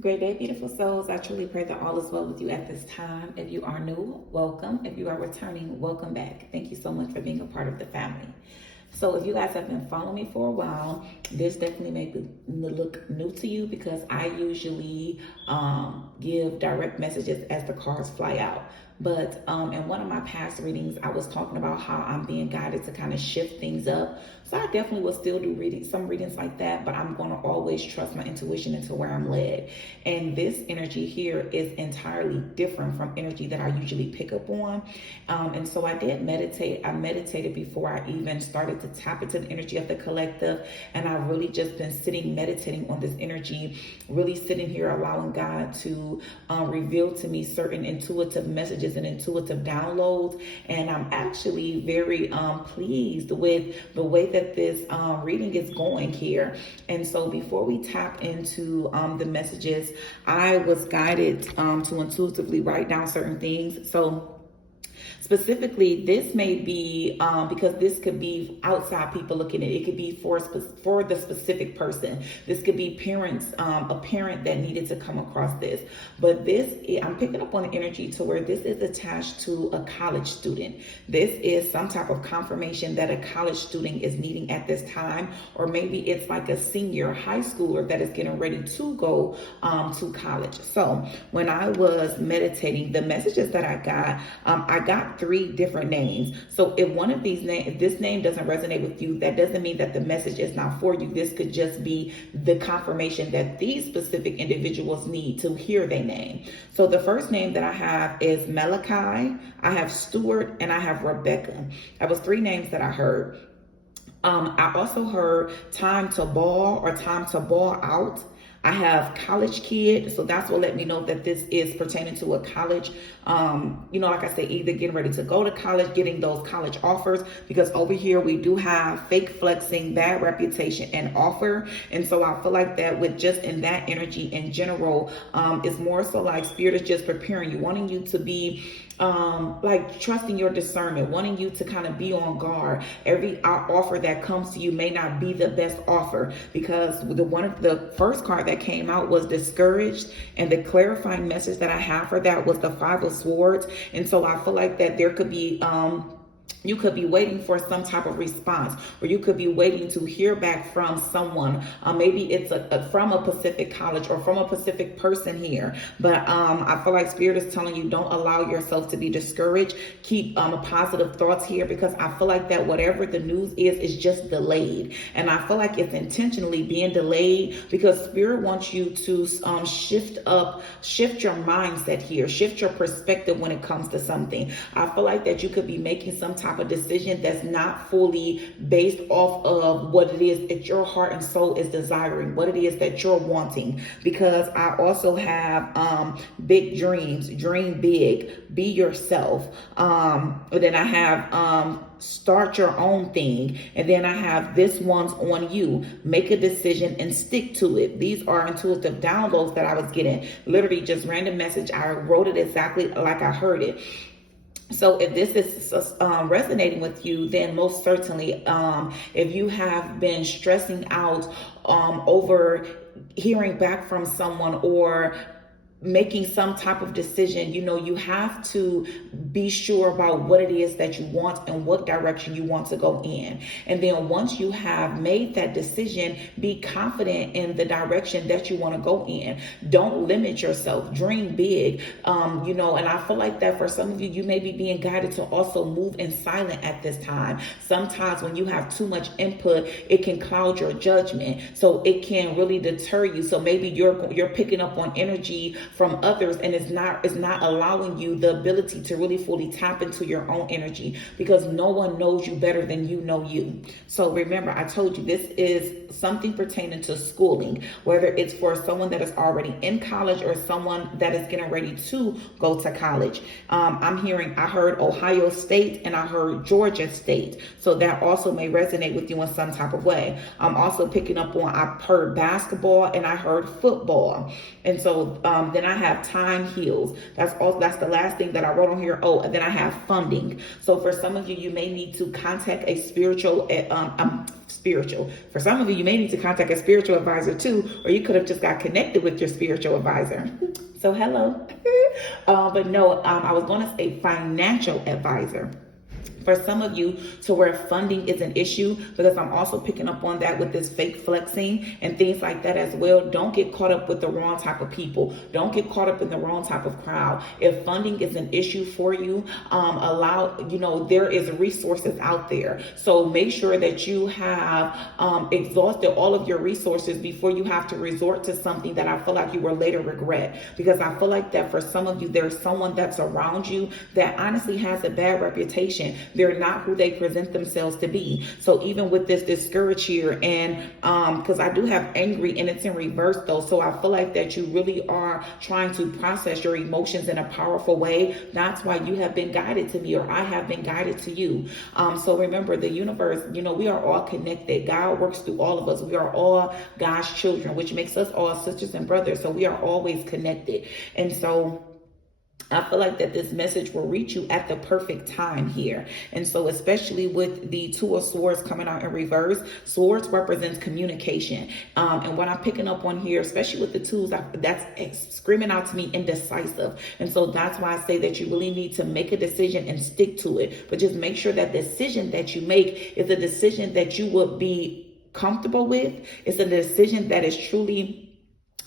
Great day, beautiful souls. I truly pray that all is well with you at this time. If you are new, welcome. If you are returning, welcome back. Thank you so much for being a part of the family. So if you guys have been following me for a while, this definitely may look new to you because I usually give direct messages as the cards fly out. But in one of my past readings, I was talking about how I'm being guided to kind of shift things up. So I definitely will still do some readings like that, but I'm going to always trust my intuition into where I'm led. And this energy here is entirely different from energy that I usually pick up on. And so I did meditate. I meditated before I even started to tap into the energy of the collective. And I've really just been sitting, meditating on this energy, really sitting here, allowing God to reveal to me certain intuitive messages and intuitive downloads. And I'm actually very pleased with the way that this reading is going here. And so before we tap into the messages, I was guided to intuitively write down certain things. So specifically, this may be because this could be outside people looking at it. It could be for the specific person. This could be parents, a parent that needed to come across this. But this, I'm picking up on the energy to where this is attached to a college student. This is some type of confirmation that a college student is needing at this time, or maybe it's like a senior high schooler that is getting ready to go to college. So when I was meditating, the messages that I got 3 different names. So if one of these names, if this name doesn't resonate with you, that doesn't mean that the message is not for you. This could just be the confirmation that these specific individuals need to hear their name. So the first name that I have is Malachi, I have Stuart, and I have Rebecca. That was 3 names that I heard. I also heard time to ball or time to ball out. I have college kid, so that's what let me know that this is pertaining to a college, like I said, either getting ready to go to college, getting those college offers, because over here we do have fake flexing, bad reputation, and offer. And so I feel like that with just in that energy in general, it's more so like Spirit is just preparing you, wanting you to be like trusting your discernment, wanting you to kind of be on guard. Every offer that comes to you may not be the best offer, because the first card that came out was discouraged, and the clarifying message that I have for that was the 5 of Swords. And so I feel like that there could be you could be waiting for some type of response, or you could be waiting to hear back from someone. Maybe it's from a Pacific college or from a Pacific person here. But I feel like Spirit is telling you, don't allow yourself to be discouraged. Keep positive thoughts here, because I feel like that whatever the news is just delayed. And I feel like it's intentionally being delayed because Spirit wants you to shift your mindset here, shift your perspective when it comes to something. I feel like that you could be making some type of decision that's not fully based off of what it is that your heart and soul is desiring, what it is that you're wanting. Because I also have big dreams, dream big, be yourself. Then I have start your own thing, and then I have this one's on you, make a decision and stick to it. These are intuitive downloads that I was getting, literally just random message. I wrote it exactly like I heard it. So if this is resonating with you, then most certainly, if you have been stressing out over hearing back from someone or making some type of decision, you have to be sure about what it is that you want and what direction you want to go in. And then once you have made that decision, be confident in the direction that you want to go in. Don't limit yourself. Dream big. And I feel like that for some of you, you may be being guided to also move in silent at this time. Sometimes when you have too much input, it can cloud your judgment. So it can really deter you. So maybe you're picking up on energy from others, and it's not allowing you the ability to really fully tap into your own energy, because no one knows you better than you know you. So remember, I told you this is something pertaining to schooling, whether it's for someone that is already in college or someone that is getting ready to go to college. I heard Ohio State and I heard Georgia State. So that also may resonate with you in some type of way. I'm also picking up on, I heard basketball and I heard football. And so then Then I have time heals. That's the last thing that I wrote on here. Oh, and then I have funding. So for some of you, you may need to contact a spiritual. For some of you, you may need to contact a spiritual advisor too, or you could have just got connected with your spiritual advisor. So hello. But no, I was going to say financial advisor. For some of you, to where funding is an issue, because I'm also picking up on that with this fake flexing and things like that as well. Don't get caught up with the wrong type of people. Don't get caught up in the wrong type of crowd. If funding is an issue for you, there is resources out there. So make sure that you have exhausted all of your resources before you have to resort to something that I feel like you will later regret. Because I feel like that for some of you, there's someone that's around you that honestly has a bad reputation. They're not who they present themselves to be. So even with this discourage here, and because I do have angry and it's in reverse though, so I feel like that you really are trying to process your emotions in a powerful way. That's why you have been guided to me, or I have been guided to you. So remember, the universe, we are all connected. God works through all of us. We are all God's children, which makes us all sisters and brothers. So we are always connected. And so I feel like that this message will reach you at the perfect time here. And so especially with the Two of Swords coming out in reverse, swords represents communication. And what I'm picking up on here, especially with the twos, that's screaming out to me indecisive. And so that's why I say that you really need to make a decision and stick to it. But just make sure that the decision that you make is a decision that you would be comfortable with. It's a decision that is truly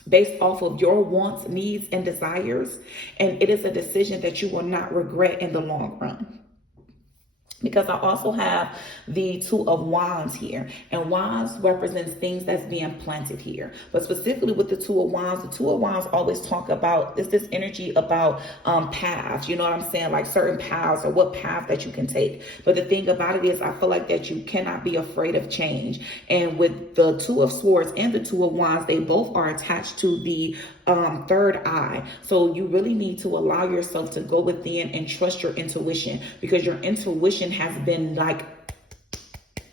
based off of your wants, needs, and desires. And it is a decision that you will not regret in the long run. Because I also have the Two of Wands here. And Wands represents things that's being planted here. But specifically with the Two of Wands, the Two of Wands always talk about, this energy about paths. You know what I'm saying? Like certain paths, or what path that you can take. But the thing about it is, I feel like that you cannot be afraid of change. And with the Two of Swords and the Two of Wands, they both are attached to the third eye. So you really need to allow yourself to go within and trust your intuition, because your intuition has been like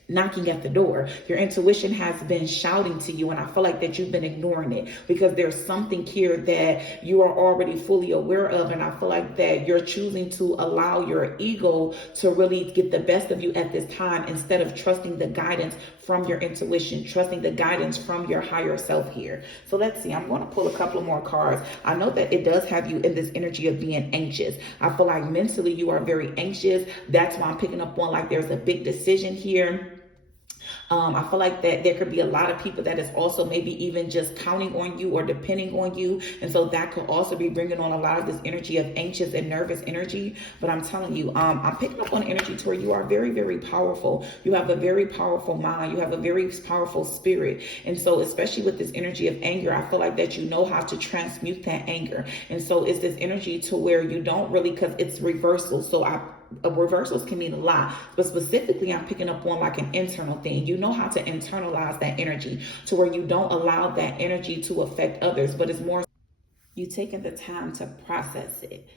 knocking at the door. Your intuition has been shouting to you, and I feel like that you've been ignoring it, because there's something here that you are already fully aware of, and I feel like that you're choosing to allow your ego to really get the best of you at this time, instead of trusting the guidance from your intuition, trusting the guidance from your higher self here. So let's see, I'm going to pull a couple of more cards. I know that it does have you in this energy of being anxious. I feel like mentally you are very anxious. That's why I'm picking up on like there's a big decision here. I feel like that there could be a lot of people that is also maybe even just counting on you or depending on you. And so that could also be bringing on a lot of this energy of anxious and nervous energy. But I'm telling you, I'm picking up on energy to where you are very, very powerful. You have a very powerful mind. You have a very powerful spirit. And so especially with this energy of anger, I feel like that you know how to transmute that anger. And so it's this energy to where you don't really, because it's reversal. So reversals can mean a lot, but specifically I'm picking up on like an internal thing. You know how to internalize that energy to where you don't allow that energy to affect others, but it's more you taking the time to process it.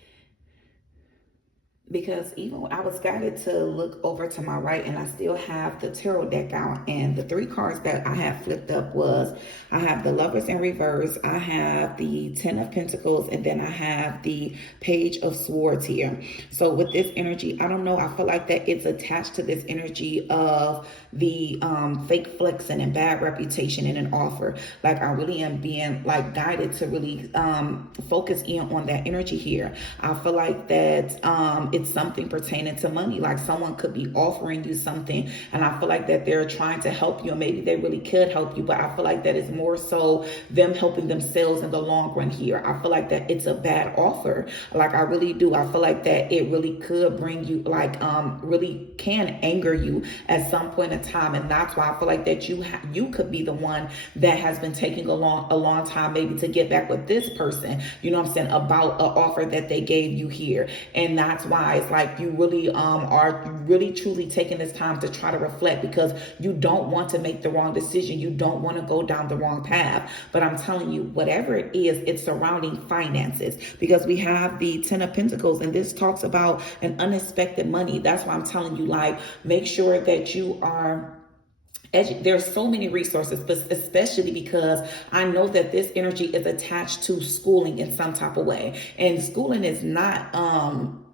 Because even when I was guided to look over to my right, and I still have the tarot deck out, and the three cards that I have flipped up was, I have the Lovers in reverse, I have the Ten of Pentacles, and then I have the Page of Swords here. So with this energy, I don't know, I feel like that it's attached to this energy of the fake flexing and bad reputation in an offer. Like I really am being like guided to really focus in on that energy here. I feel like that it's something pertaining to money. Like someone could be offering you something, and I feel like that they're trying to help you, and maybe they really could help you, but I feel like that is more so them helping themselves in the long run here. I feel like that it's a bad offer. Like I really do. I feel like that it really could bring you like really can anger you at some point in time, and that's why I feel like that you could be the one that has been taking a long time maybe to get back with this person, you know what I'm saying, about an offer that they gave you here. And that's why it's like you really are really truly taking this time to try to reflect, because you don't want to make the wrong decision. You don't want to go down the wrong path. But I'm telling you, whatever it is, it's surrounding finances, because we have the Ten of Pentacles, and this talks about an unexpected money. That's why I'm telling you, like, make sure that you are There's so many resources, but especially because I know that this energy is attached to schooling in some type of way. And schooling is not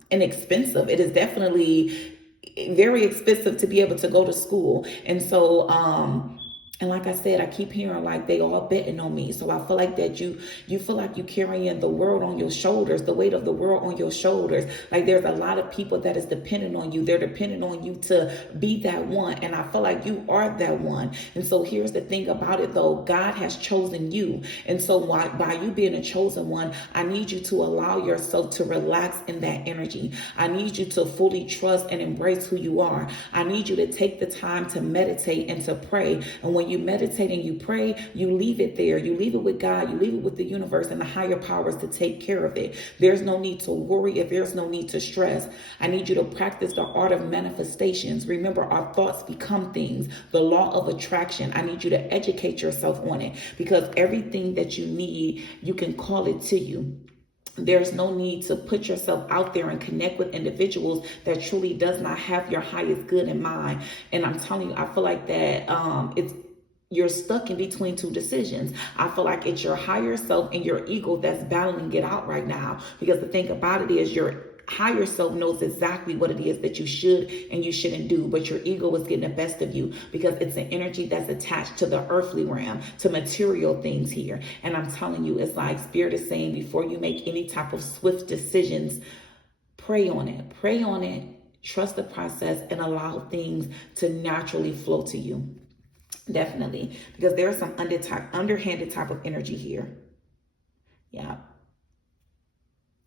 inexpensive. It is definitely very expensive to be able to go to school. And so and like I said, I keep hearing like they all betting on me. So I feel like that you feel like you carrying the world on your shoulders, the weight of the world on your shoulders. Like there's a lot of people that is dependent on you. They're dependent on you to be that one. And I feel like you are that one. And so here's the thing about it though. God has chosen you. And so by you being a chosen one, I need you to allow yourself to relax in that energy. I need you to fully trust and embrace who you are. I need you to take the time to meditate and to pray. And when you meditate and you pray, you leave it there. You leave it with God. You leave it with the universe and the higher powers to take care of it. There's no need to worry if there's no need to stress. I need you to practice the art of manifestations. Remember, our thoughts become things. The law of attraction. I need you to educate yourself on it because everything that you need, you can call it to you. There's no need to put yourself out there and connect with individuals that truly does not have your highest good in mind. And I'm telling you, I feel like that you're stuck in between two decisions. I feel like it's your higher self and your ego that's battling it out right now. Because the thing about it is your higher self knows exactly what it is that you should and you shouldn't do, but your ego is getting the best of you because it's an energy that's attached to the earthly realm, to material things here. And I'm telling you, it's like Spirit is saying, before you make any type of swift decisions, pray on it, trust the process, and allow things to naturally flow to you. Definitely, because there's some underhanded type of energy here. Yeah.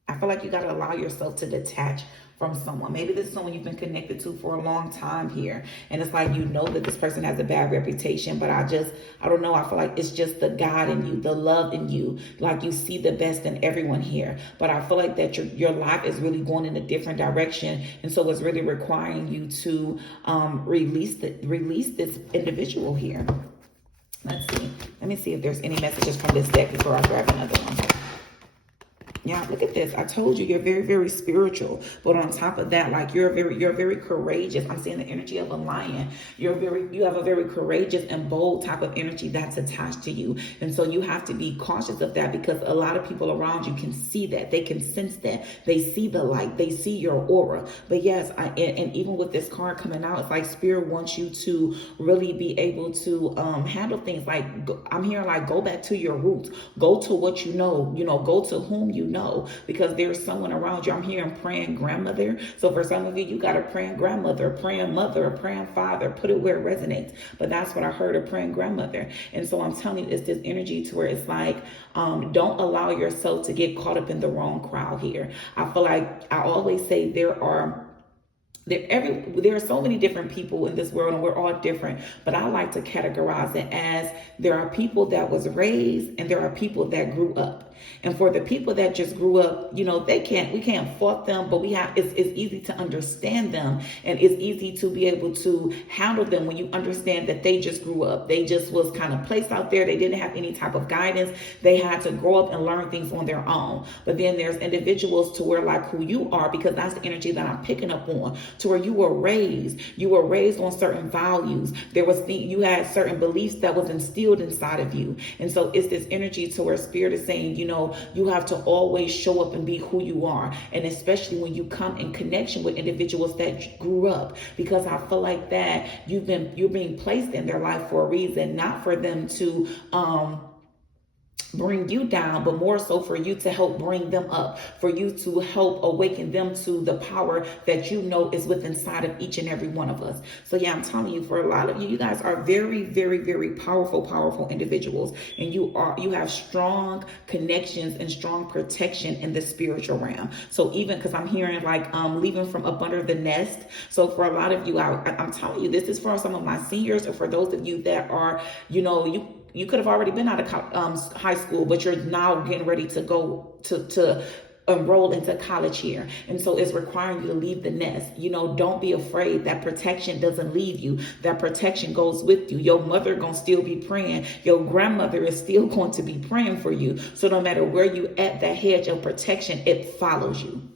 I feel like you got to allow yourself to detach from someone. Maybe this is someone you've been connected to for a long time here. And it's like, you know that this person has a bad reputation, but I don't know. I feel like it's just the God in you, the love in you. Like you see the best in everyone here. But I feel like that your life is really going in a different direction. And so it's really requiring you to release this individual here. Let's see. Let me see if there's any messages from this deck before I grab another one. Yeah, look at this. I told you, you're very, very spiritual. But on top of that, like you're very courageous. I'm seeing the energy of a lion. You have a very courageous and bold type of energy that's attached to you. And so you have to be cautious of that because a lot of people around you can see that. They can sense that. They see the light. They see your aura. But yes, and even with this card coming out, it's like Spirit wants you to really be able to handle things. Like I'm hearing like go back to your roots. Go to what you know, go to whom you know, because there's someone around you. I'm hearing praying grandmother. So for some of you, you got a praying grandmother, a praying mother, a praying father. Put it where it resonates. But that's what I heard, a praying grandmother. And so I'm telling you, it's this energy to where it's like, don't allow yourself to get caught up in the wrong crowd here. I feel like I always say there are so many different people in this world and we're all different, but I like to categorize it as there are people that was raised and there are people that grew up. And for the people that just grew up, we can't fault them, but it's easy to understand them and it's easy to be able to handle them when you understand that they just grew up. They just was kind of placed out there. They didn't have any type of guidance. They had to grow up and learn things on their own. But then there's individuals to where like who you are, because that's the energy that I'm picking up on, to where you were raised on certain values. You had certain beliefs that was instilled inside of you. And so it's this energy to where Spirit is saying, you have to always show up and be who you are. And especially when you come in connection with individuals that grew up, because I feel like that you're being placed in their life for a reason, not for them to, bring you down, but more so for you to help bring them up, for you to help awaken them to the power that you know is within inside of each and every one of us. So yeah, I'm telling you, for a lot of you, you guys are very, very, very powerful individuals, and you have strong connections and strong protection in the spiritual realm. So even because I'm hearing like leaving from up under the nest. So for a lot of you, I'm telling you, this is for some of my seniors, or for those of you that are, you could have already been out of high school, but you're now getting ready to go to enroll into college here. And so it's requiring you to leave the nest. Don't be afraid. That protection doesn't leave you. That protection goes with you. Your mother gonna still be praying. Your grandmother is still going to be praying for you. So no matter where you at, that hedge of protection, it follows you.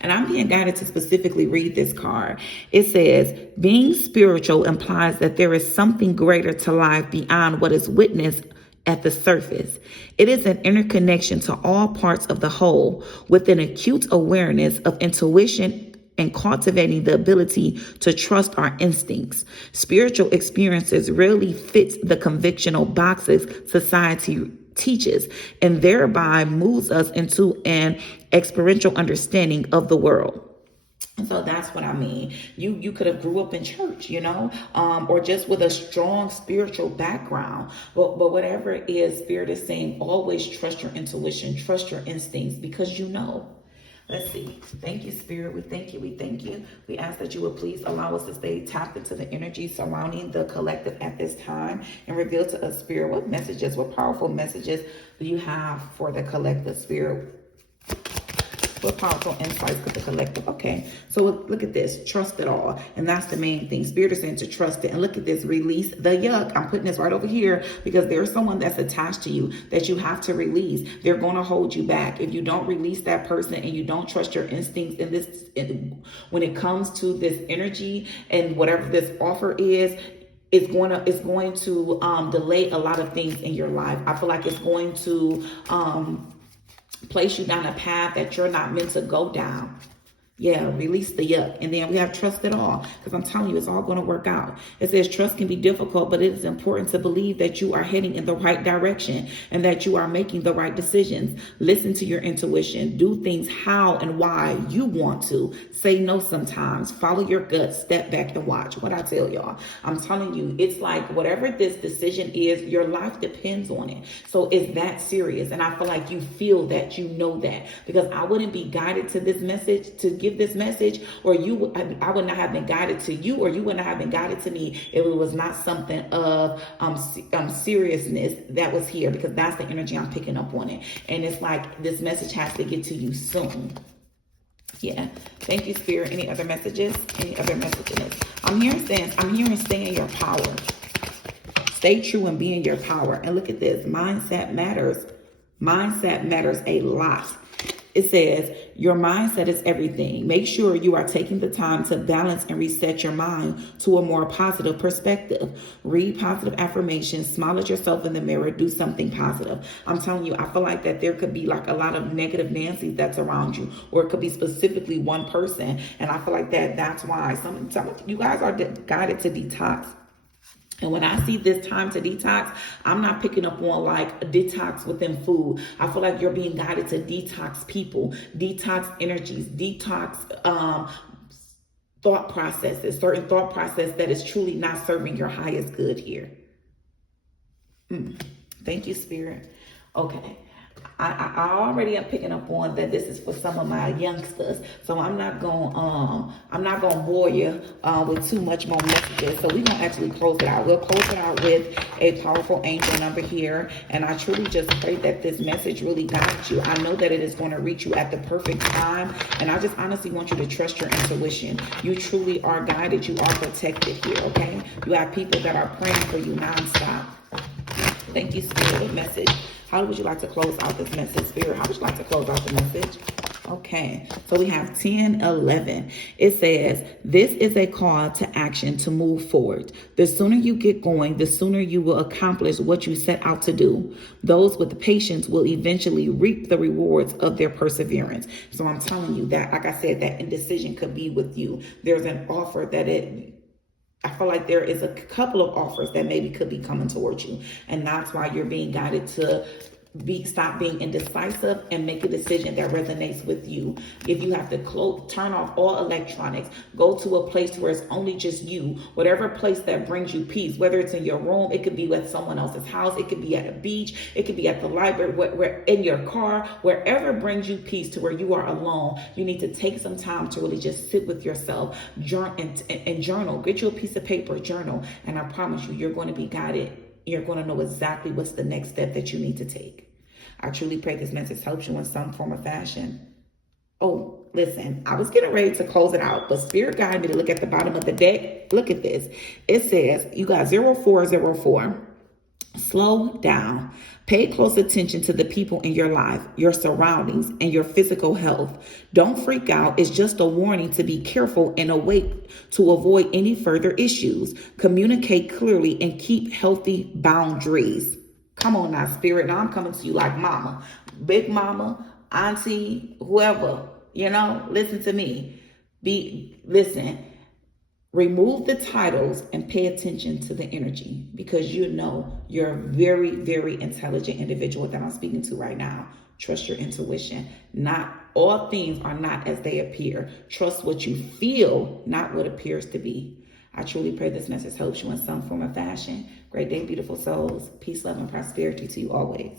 And I'm being guided to specifically read this card. It says, being spiritual implies that there is something greater to life beyond what is witnessed at the surface. It is an interconnection to all parts of the whole, with an acute awareness of intuition and cultivating the ability to trust our instincts. Spiritual experiences rarely fit the conventional boxes society teaches, and thereby moves us into an experiential understanding of the world. And so that's what I mean. You could have grew up in church, or just with a strong spiritual background. But whatever it is, Spirit is saying, always trust your intuition, trust your instincts, because you know. Let's see. Thank you, Spirit. We thank you. We thank you. We ask that you would please allow us to stay tapped into the energy surrounding the collective at this time and reveal to us, Spirit, what messages, what powerful messages do you have for the collective, Spirit? What powerful insights with the collective. Okay, so look at this. Trust it all. And that's the main thing. Spirit is saying to trust it. And look at this. Release the yuck. I'm putting this right over here because there's someone that's attached to you that you have to release. They're going to hold you back. If you don't release that person and you don't trust your instincts in this, when it comes to this energy and whatever this offer is, it's going to delay a lot of things in your life. I feel like it's going to place you down a path that you're not meant to go down. Yeah, release the yuck. And then we have trust it all, because I'm telling you, it's all going to work out. It says trust can be difficult, but it is important to believe that you are heading in the right direction and that you are making the right decisions. Listen to your intuition. Do things how and why you want to. Say no sometimes. Follow your gut. Step back and watch. What I tell y'all, I'm telling you, it's like whatever this decision is, your life depends on it. So it's that serious. And I feel like you feel that, you know that, because I wouldn't be guided to this message, to give this message, or I would not have been guided to you, or you would not have been guided to me if it was not something of seriousness that was here, because that's the energy I'm picking up on it. And it's like this message has to get to you soon. Yeah. Thank you, Spirit. Any other messages? Any other messages? I'm hearing stay in your power. Stay true and be in your power. And look at this. Mindset matters. Mindset matters a lot. It says, your mindset is everything. Make sure you are taking the time to balance and reset your mind to a more positive perspective. Read positive affirmations, smile at yourself in the mirror, do something positive. I'm telling you, I feel like that there could be like a lot of negative Nancy's that's around you, or it could be specifically one person. And I feel like that's why some of you guys are guided to detox. And when I see this time to detox, I'm not picking up on like a detox within food. I feel like you're being guided to detox people, detox energies, detox thought processes, certain thought process that is truly not serving your highest good here. Thank you, Spirit. Okay. I already am picking up on that this is for some of my youngsters, so I'm not gonna bore you with too much more messages. So we're gonna actually close it out. We'll close it out with a powerful angel number here, and I truly just pray that this message really guides you. I know that it is going to reach you at the perfect time, and I just honestly want you to trust your intuition. You truly are guided. You are protected here. Okay, you have people that are praying for you nonstop. Thank you, Spirit. Message. How would you like to close out this message, Spirit? How would you like to close out the message? Okay, so we have 10:11. It says, this is a call to action to move forward. The sooner you get going, the sooner you will accomplish what you set out to do. Those with patience will eventually reap the rewards of their perseverance. So I'm telling you that, like I said, that indecision could be with you. There's an offer I feel like there is a couple of offers that maybe could be coming towards you. And that's why you're being guided to stop being indecisive and make a decision that resonates with you. If you have to turn off all electronics, go to a place where it's only just you, whatever place that brings you peace, whether it's in your room, it could be at someone else's house, it could be at a beach, it could be at the library, where in your car, wherever brings you peace to where you are alone. You need to take some time to really just sit with yourself, and journal. Get you a piece of paper, journal, and I promise you, you're going to be guided. You're going to know exactly what's the next step that you need to take. I truly pray this message helps you in some form or fashion. Oh, listen, I was getting ready to close it out, but Spirit guided me to look at the bottom of the deck. Look at this. It says you got 0404. Slow down. Pay close attention to the people in your life, your surroundings, and your physical health. Don't freak out. It's just a warning to be careful and awake to avoid any further issues. Communicate clearly and keep healthy boundaries. Come on now, spirit. Now I'm coming to you like mama, big mama, auntie, whoever, listen to me. Listen. Remove the titles and pay attention to the energy, because you're a very, very intelligent individual that I'm speaking to right now. Trust your intuition. Not all things are not as they appear. Trust what you feel, not what appears to be. I truly pray this message helps you in some form or fashion. Great day, beautiful souls. Peace, love, and prosperity to you always.